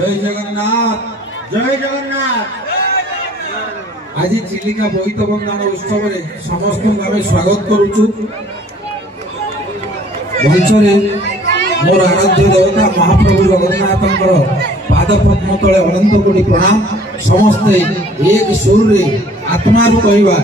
जय जगन्नाथ जय जगन्नाथ। आज चिलिका बोईत बंदन उत्सव में समस्त आम स्वागत करुचु। मंचरे मोर आराध्य देवता महाप्रभु जगन्नाथ पाद पद्म तले अनंत कोटि प्रणाम। समस्ते एक सुर रे आत्मा कहवा